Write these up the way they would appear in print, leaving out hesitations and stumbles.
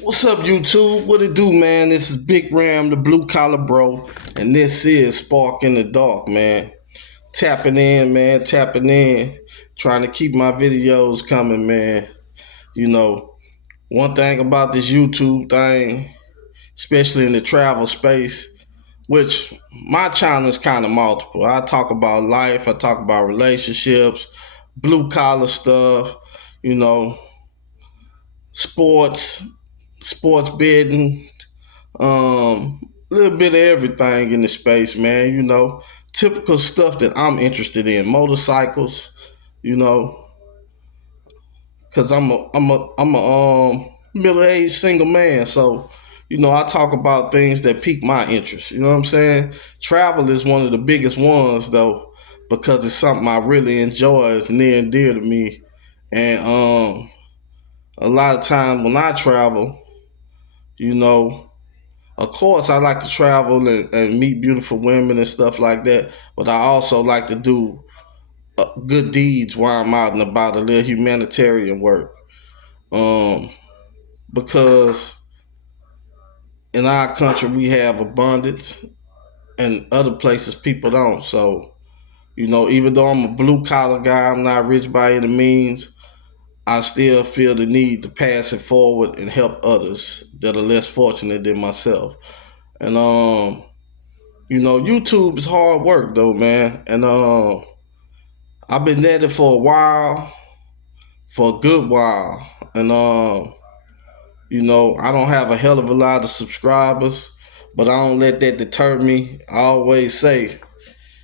What's up, YouTube? What it do, man? This is Big Ram, the blue collar bro, and this is Spark in the Dark, man. Tapping in, man, tapping in, trying to keep my videos coming, man. You know, one thing about this YouTube thing, especially in the travel space, which my channel is kind of multiple. I talk about life, I talk about relationships, blue collar stuff, you know, sports, sports betting, a little bit of everything in the space, man. Typical stuff that I'm interested in. Motorcycles, you know, because I'm a middle aged single man, so I talk about things that pique my interest. You know what I'm saying? Travel is one of the biggest ones though, because it's something I really enjoy. It's near and dear to me, and a lot of times when I travel, you know, of course, I like to travel and meet beautiful women and stuff like that, but I also like to do good deeds while I'm out and about, a little humanitarian work. Um, because in our country we have abundance, and other places people don't. So, even though I'm a blue collar guy, I'm not rich by any means. I still feel the need to pass it forward and help others that are less fortunate than myself. And YouTube is hard work though, man. And I've been at it for a while, for a good while. And I don't have a hell of a lot of subscribers, but I don't let that deter me. I always say,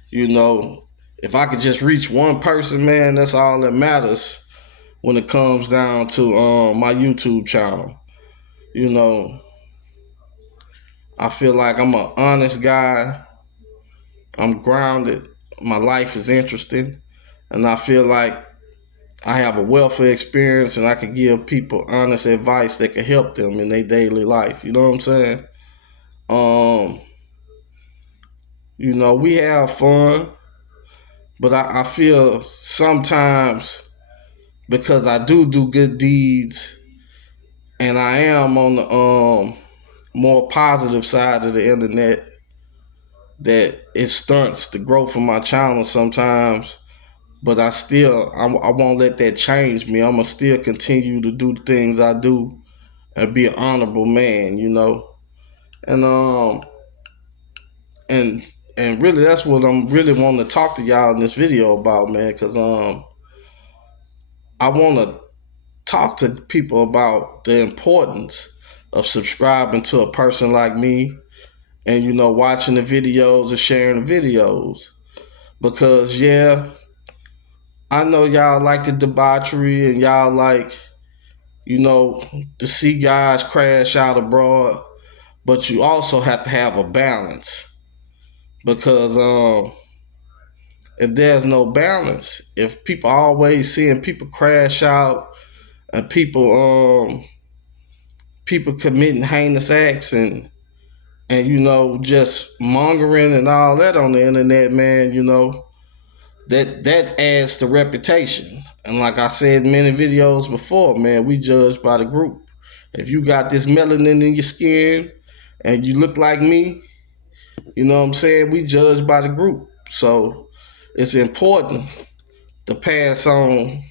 you know, if I could just reach one person, man, that's all that matters when it comes down to my YouTube channel. You know, I feel like I'm an honest guy. I'm grounded. My life is interesting. And I feel like I have a wealth of experience and I can give people honest advice that can help them in their daily life. You know what I'm saying? Um, we have fun, but I feel sometimes because I do good deeds and I am on the more positive side of the internet, that it stunts the growth of my channel sometimes. But I won't let that change me. I'm gonna still continue to do the things I do and be an honorable man, And and and really that's what I'm really wanting to talk to y'all in this video about, man, because I want to talk to people about the importance of subscribing to a person like me, and watching the videos and sharing the videos, because yeah, I know y'all like the debauchery and y'all like, to see guys crash out abroad, but you also have to have a balance, because if there's no balance, if people are always seeing people crash out and people committing heinous acts and just mongering and all that on the internet, man, that adds to reputation. And like I said in many videos before, man, we judge by the group. If you got this melanin in your skin and you look like me, you know what I'm saying? We judge by the group. So it's important to pass on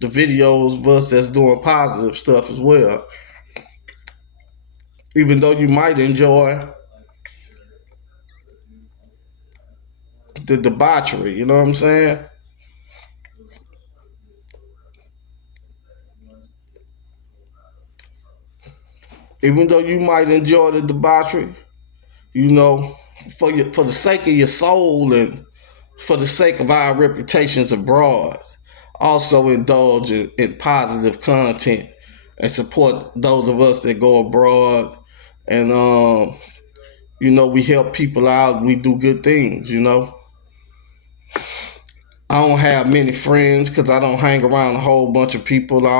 the videos of us that's doing positive stuff as well. Even though you might enjoy the debauchery, you know what I'm saying? Even though you might enjoy the debauchery, you know, for the sake of your soul and for the sake of our reputations abroad, also indulge in positive content and support those of us that go abroad. And we help people out. We do good things. I don't have many friends because I don't hang around a whole bunch of people. I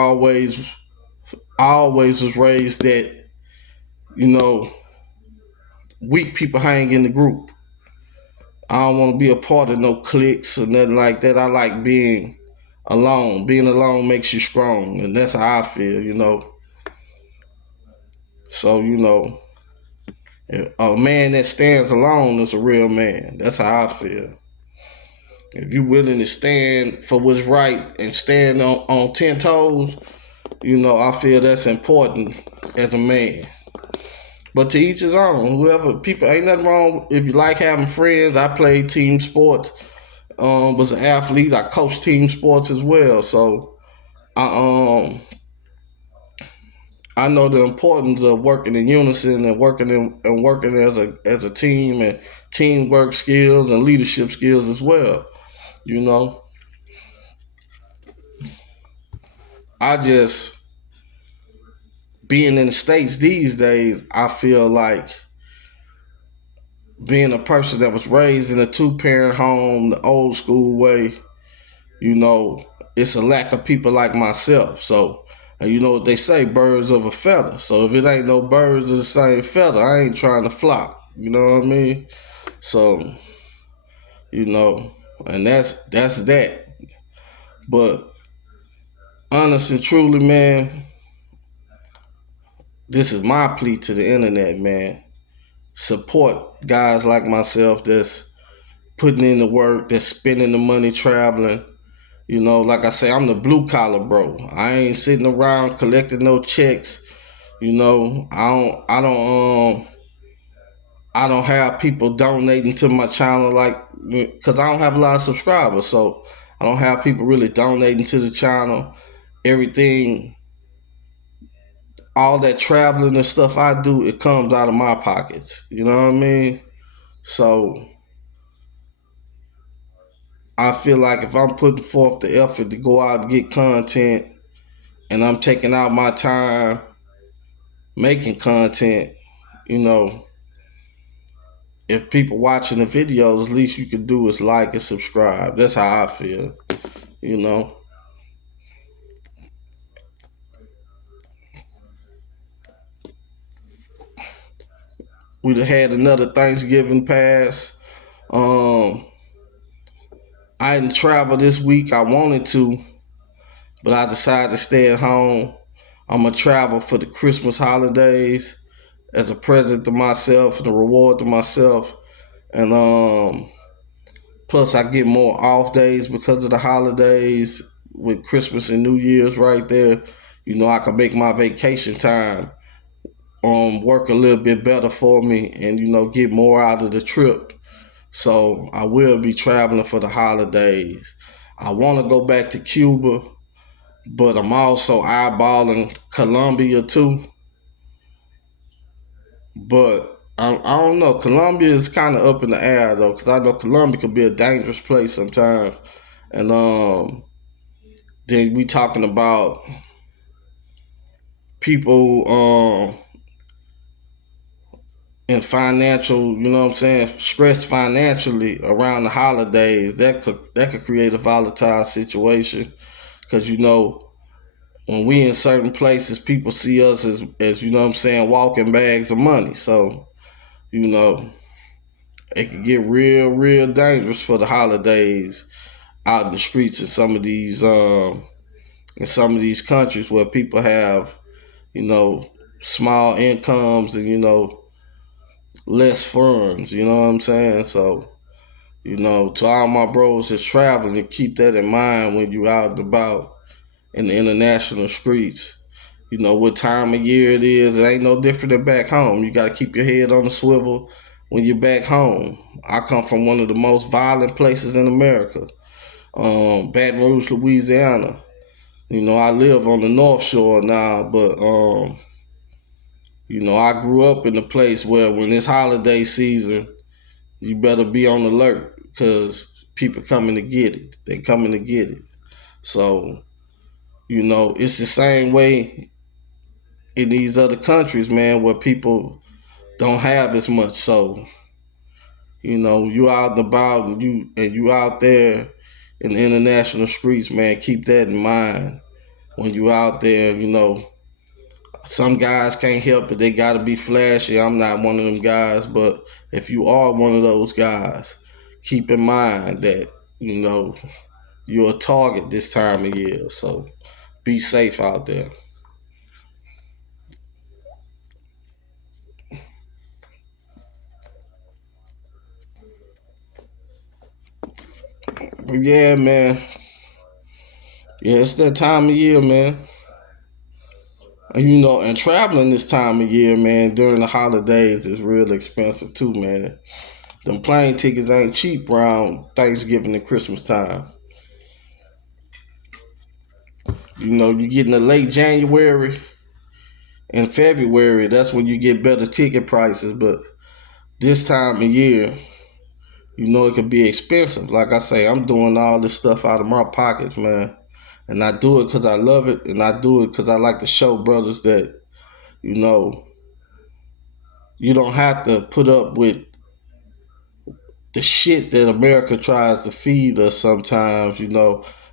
always was raised that you know weak people hang in the group. I don't want to be a part of no cliques or nothing like that. I like being alone. Being alone makes you strong, and that's how I feel. So, a man that stands alone is a real man. That's how I feel. If you're willing to stand for what's right and stand on 10 toes, I feel that's important as a man. But to each his own. Whoever people ain't nothing wrong if you like having friends. I played team sports. Was an athlete. I coached team sports as well. So I I know the importance of working in unison and working as a team and teamwork skills and leadership skills as well. You know, I just being in the states these days. I feel like being a person that was raised in a two-parent home, the old school way. You know, it's a lack of people like myself. So, and you know what they say, birds of a feather. So if it ain't no birds of the same feather, I ain't trying to flock. You know what I mean? So, you know, and that's that. But honest and truly, man, this is my plea to the internet, man. Support guys like myself that's putting in the work, that's spending the money traveling. Like I say, I'm the blue collar bro. I ain't sitting around collecting no checks. I don't have people donating to my channel like because I don't have a lot of subscribers, so I don't have people really donating to the channel. Everything, all that traveling and stuff I do, it comes out of my pockets. You know what I mean? So I feel like if I'm putting forth the effort to go out and get content, and I'm taking out my time making content, you know, if people watching the videos, least you can do is like and subscribe. That's how I feel, you know. We'd have had another Thanksgiving pass. Um, I didn't travel this week. I wanted to, but I decided to stay at home. I'm gonna travel for the Christmas holidays as a present to myself and a reward to myself. And plus, I get more off days because of the holidays with Christmas and New Year's right there. I can make my vacation time work a little bit better for me and get more out of the trip. So I will be traveling for the holidays. I want to go back to Cuba, but I'm also eyeballing Colombia too. But I don't know. Colombia is kind of up in the air though, because I know Colombia could be a dangerous place sometimes. And then we talking about people in financial, stress financially around the holidays. That could create a volatile situation because when we in certain places, people see us as walking bags of money. So you know it could get real dangerous for the holidays out in the streets in some of these countries where people have you know small incomes and less funds. You know what I'm saying? So to all my bros that's traveling, keep that in mind when you out and about in the international streets. What time of year it is. It ain't no different than back home. You got to keep your head on the swivel when you're back home. I come from one of the most violent places in America, Baton Rouge, Louisiana. I live on the North Shore now, but I grew up in a place where when it's holiday season, you better be on alert because people coming to get it. They coming to get it. So it's the same way in these other countries, man, where people don't have as much. So you out and about and you out there in the international streets, man. Keep that in mind when you out there. Some guys can't help it; they got to be flashy. I'm not one of them guys, but if you are one of those guys, keep in mind that you're a target this time of year. So be safe out there. Yeah, man. Yeah, it's that time of year, man. And and traveling this time of year, man, during the holidays is real expensive too, man. Them plane tickets ain't cheap around Thanksgiving and Christmas time. You get in the late January and February, that's when you get better ticket prices. But this time of year, it could be expensive. Like I say, I'm doing all this stuff out of my pockets, man. And I do it because I love it, and I do it because I like to show brothers that, you know, you don't have to put up with the shit that America tries to feed us sometimes,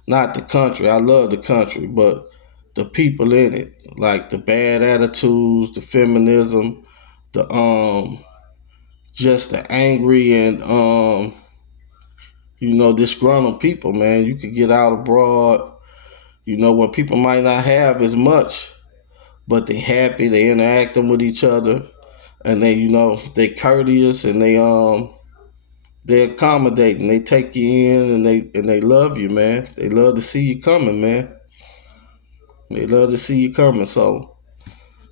not the country. I love the country, but the people in it, like the bad attitudes, the feminism, the just the angry and disgruntled people, man. You could get out abroad, when people might not have as much, but they happy, they interacting with each other, and they courteous, and they accommodating. They take you in, and they love you, man. They love to see you coming, man. They love to see you coming. So,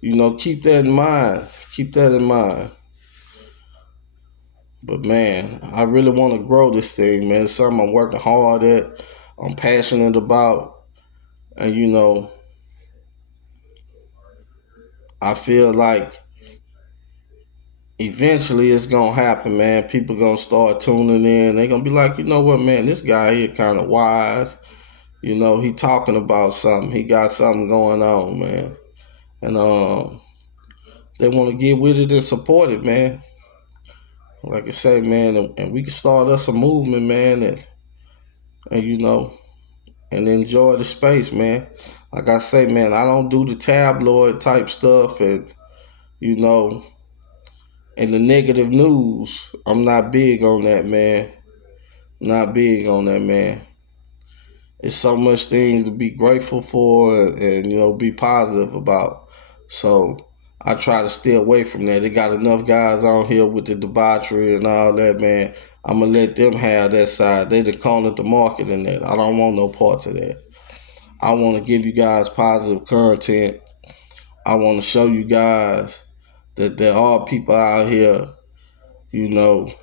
keep that in mind. Keep that in mind. But man, I really want to grow this thing, man. It's something I'm working hard at. I'm passionate about. And I feel like eventually it's gonna happen, man. People gonna start tuning in. They're gonna be like, you know what, man, this guy here kind of wise. He talking about something. He got something going on, man. And they want to get with it and support it, man. Like I say, man, and we can start us a movement, man, and and enjoy the space, man. Like I say, man, I don't do the tabloid type stuff, and you know, and the negative news. I'm not big on that, man. Not big on that, man. It's so much things to be grateful for, and be positive about. So I try to stay away from that. They got enough guys on here with the debauchery and all that, man. I'm gonna let them have that side. They the corner the market in that. I don't want no parts of that. I want to give you guys positive content. I want to show you guys that there are people out here, you know,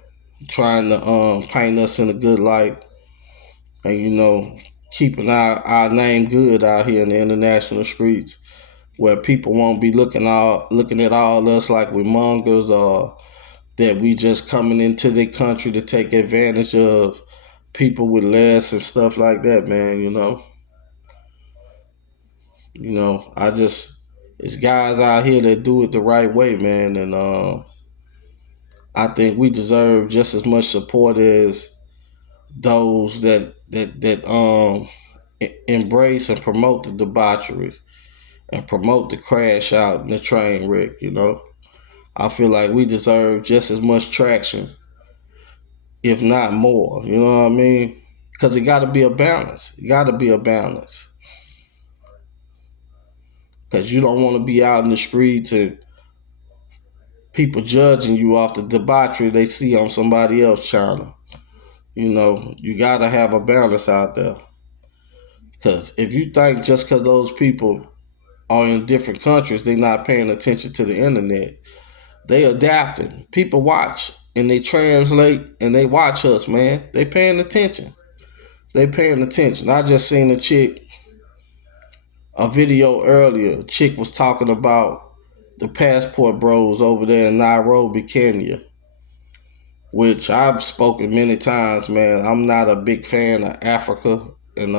trying to paint us in a good light, and keeping our name good out here in the international streets, where people won't be looking at all us like we're mongers, or that we just coming into the country to take advantage of people with less and stuff like that, man. I just it's guys out here that do it the right way, man, and I think we deserve just as much support as those that embrace and promote the debauchery and promote the crash out and the train wreck. I feel like we deserve just as much traction, if not more. You know what I mean? Because it got to be a balance. It got to be a balance. Because you don't want to be out in the streets and people judging you off the debauchery they see on somebody else's channel. You got to have a balance out there. Because if you think just because those people are in different countries, they're not paying attention to the internet, they adapting. People watch and they translate and they watch us, man. They paying attention. They paying attention. I just seen a video earlier. A chick was talking about the passport bros over there in Nairobi, Kenya, which I've spoken many times, man. I'm not a big fan of Africa, and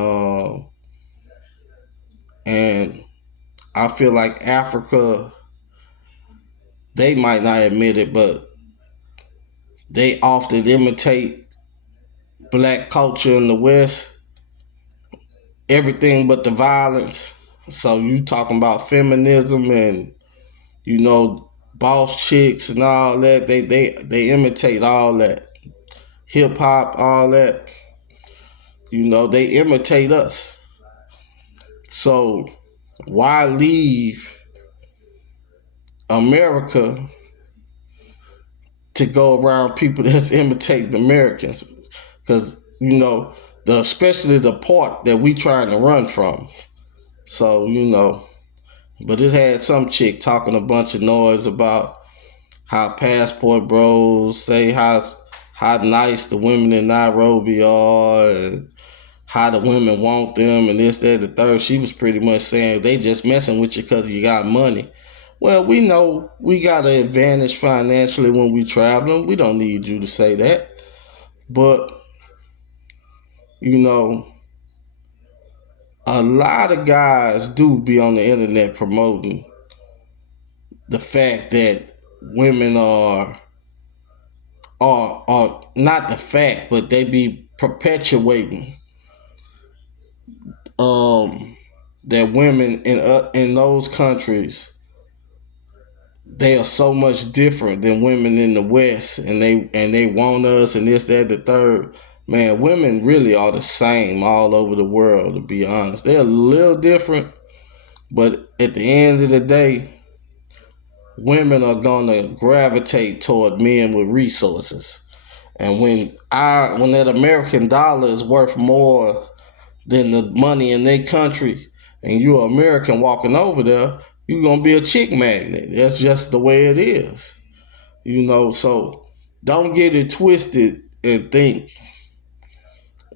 I feel like Africa, they might not admit it, but they often imitate black culture in the West, everything but the violence. So you talking about feminism and boss chicks and all that. They imitate all that, hip hop, all that. They imitate us. So why leave America to go around people that's imitating Americans? Because especially the part that we trying to run from. So, but it had some chick talking a bunch of noise about how passport bros say how nice the women in Nairobi are, and how the women want them, and this, that, the third. She was pretty much saying they just messing with you because you got money. Well, we know we got an advantage financially when we traveling. We don't need you to say that. But, you know, a lot of guys do be on the internet promoting the fact that women are not the fact, but they be perpetuating that women in those countries, they are so much different than women in the West, and they want us and this, that, the third. Man, women really are the same all over the world. To be honest, they're a little different, but at the end of the day, women are gonna gravitate toward men with resources. And when that American dollar is worth more than the money in their country, and you're an American walking over there, you're gonna be a chick magnet. That's just the way it is. So don't get it twisted and think,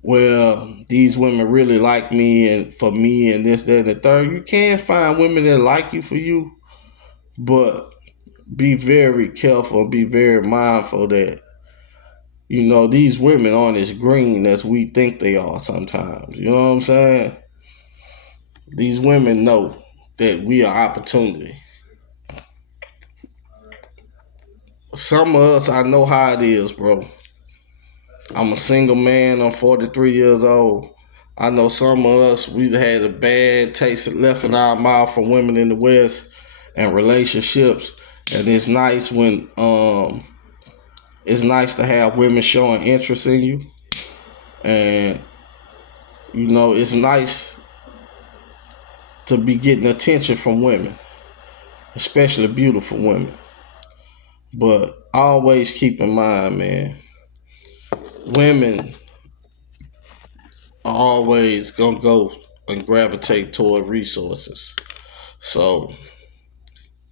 well, these women really like me and for me and this, that, and the third. You can find women that like you for you, but be very careful, be very mindful that these women aren't as green as we think they are sometimes. You know what I'm saying? These women know that we are opportunity. Some of us, I know how it is, bro. I'm a single man. I'm 43 years old. I know some of us, we had a bad taste left in our mouth from women in the West and relationships. And it's nice to have women showing interest in you. And, it's nice to be getting attention from women, especially beautiful women. But always keep in mind, man, women are always gonna go and gravitate toward resources. So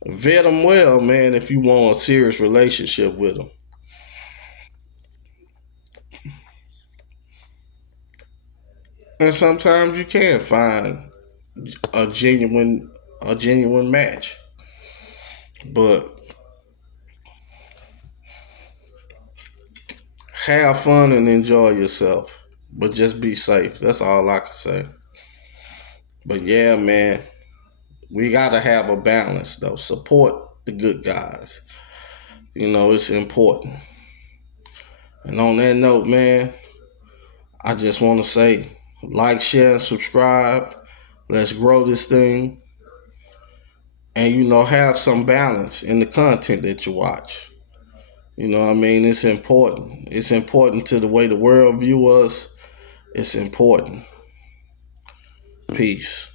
vet them well, man, if you want a serious relationship with them. And sometimes you can find a genuine a genuine match. But have fun and enjoy yourself. But just be safe. That's all I can say. But yeah, man, we gotta have a balance though. Support the good guys. It's important. And on that note, man, I just want to say like, share, and subscribe. Let's grow this thing. And, have some balance in the content that you watch. What I mean? It's important. It's important to the way the world view us. It's important. Peace.